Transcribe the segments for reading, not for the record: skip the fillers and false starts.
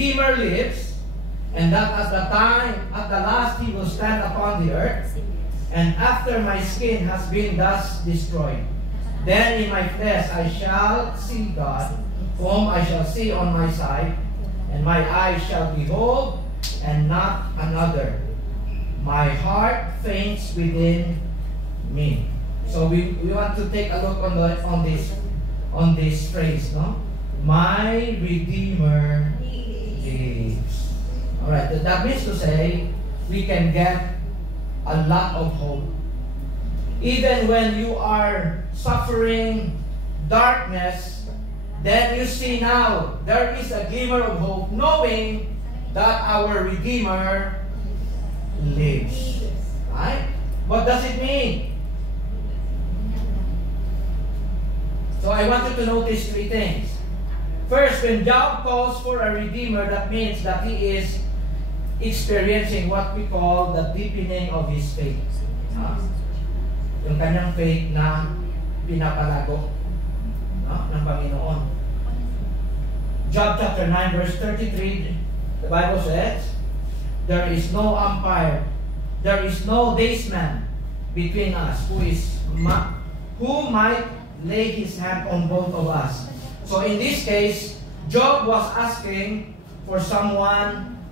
Redeemer lives, and that at the last he will stand upon the earth, and after my skin has been thus destroyed, then in my flesh I shall see God, whom I shall see on my side, and my eyes shall behold, and not another. My heart faints within me. So we want to take a look on this phrase, no? My Redeemer lives. All right, that means to say we can get a lot of hope. Even when you are suffering darkness, then you see now there is a glimmer of hope, knowing that our Redeemer lives. Right? What does it mean? So I want you to notice three things. First, when Job calls for a Redeemer, that means that he is experiencing what we call the deepening of his faith. Yung kanyang faith na pinapalago ng Panginoon. Job chapter 9 verse 33, the Bible says, there is no umpire, there is no daysman between us who might lay his hand on both of us. So in this case, Job was asking for someone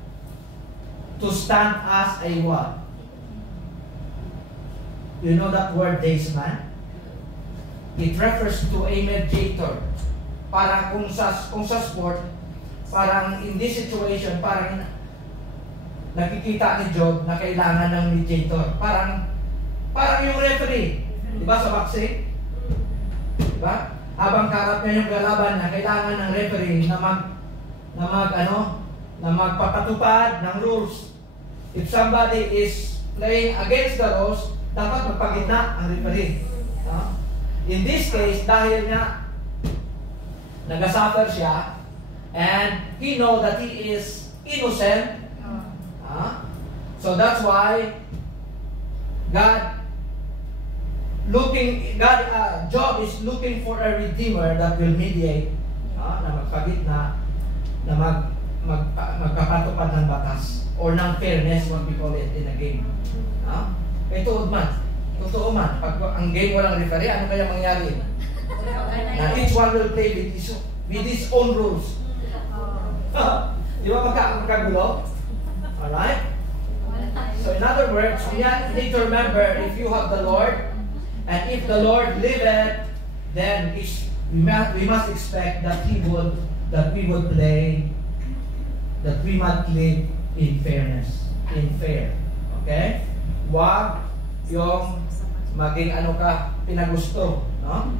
to stand as a what? You know that word daysman? It refers to a mediator. Parang kung sa sport, parang in this situation, parang nakikita ni Job na kailangan ng mediator. Parang yung referee. Diba sa boxing? Diba? Habang karap niya yung kalaban na kailangan ng referee na magpapatupad ng rules. If somebody is playing against the rules, dapat magpagitna ang referee. In this case, dahil nga nagasuffer siya, and he know that he is innocent, so that's why Job is looking for a Redeemer that will mediate, na magpagitna, na magkapatupad ng batas or ng fairness, what we call it in a game. Totoo man, pag ang game walang referee, ano kaya mangyari? Na each one will play with his own rules. Di ba magkagulo? Alright? So in other words, we need to remember, if you have the Lord, and if the Lord liveth, then we must expect that we would live in fairness, in fair. Okay? Wag yung maging pinagusto. No?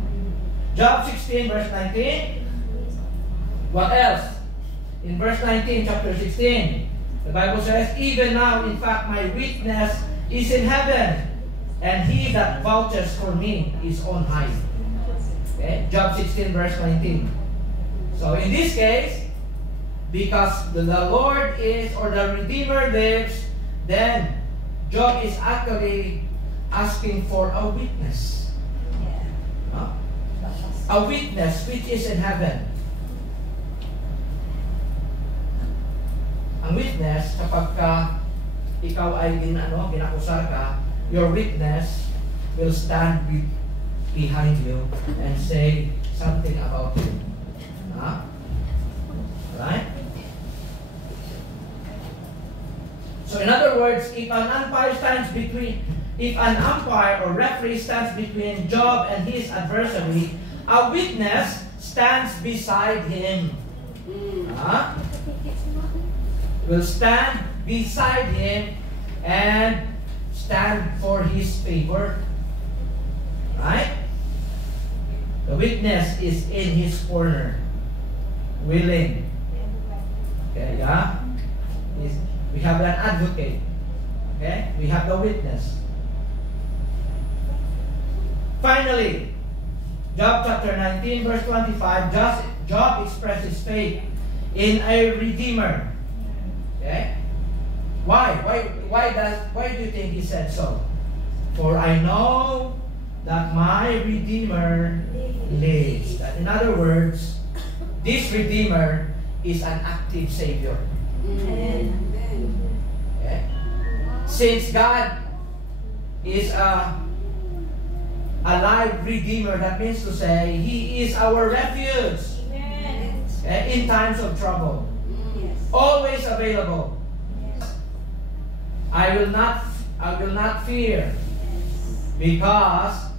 Job 16 verse 19. What else? In verse 19, chapter 16, the Bible says, even now, in fact, my witness is in heaven, and he that vouches for me is on high. Okay? Job 16 verse 19. So in this case, because the Lord is, or the Redeemer lives, then Job is actually asking for a witness. A witness which is in heaven. Ang witness, kapag ikaw ay ginakusar ka, your witness will stand behind you and say something about you. Right? So in other words, if an umpire or referee stands between Job and his adversary, a witness stands beside him. Will stand beside him and stand for his favor. Right? The witness is in his corner, willing. Okay, yeah? We have an advocate. Okay? We have the witness. Finally, Job chapter 19 verse 25, Job expresses faith in a Redeemer. Okay? Why do you think he said so? For I know that my Redeemer lives. In other words, this Redeemer is an active Savior. Amen. Okay? Since God is a alive Redeemer, that means to say, He is our refuge in times of trouble. Always available. I will not fear, because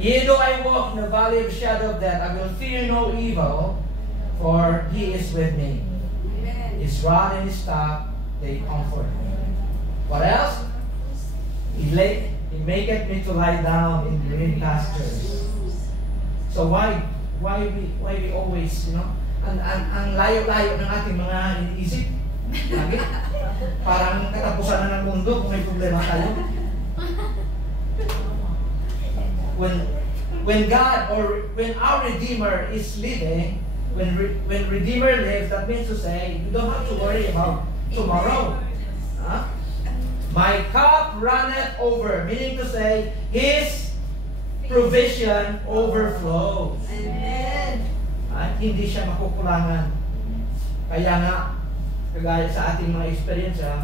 yea though I walk in the valley of the shadow of death, I will fear no evil, for He is with me. His rod and His staff, they comfort me. What else? He maketh me to lie down in green pastures. So why we always, ang layo-layo ng ating mga iniisip. Lagi. Parang katapusan na ng mundo kung may problema tayo. When God or when our Redeemer is living, when Redeemer lives, that means to say, you don't have to worry about tomorrow. Huh? My cup runneth over, meaning to say, His provision overflows. Amen. At hindi siya makukulangan. Kaya nga, kagaya sa ating mga experience, sa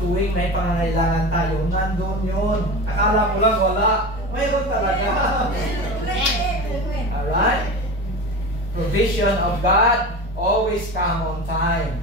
tuwing may pangangailangan tayo, nandun yun. Akala mo lang wala. Mayroon talaga. Alright? Provision of God always come on time.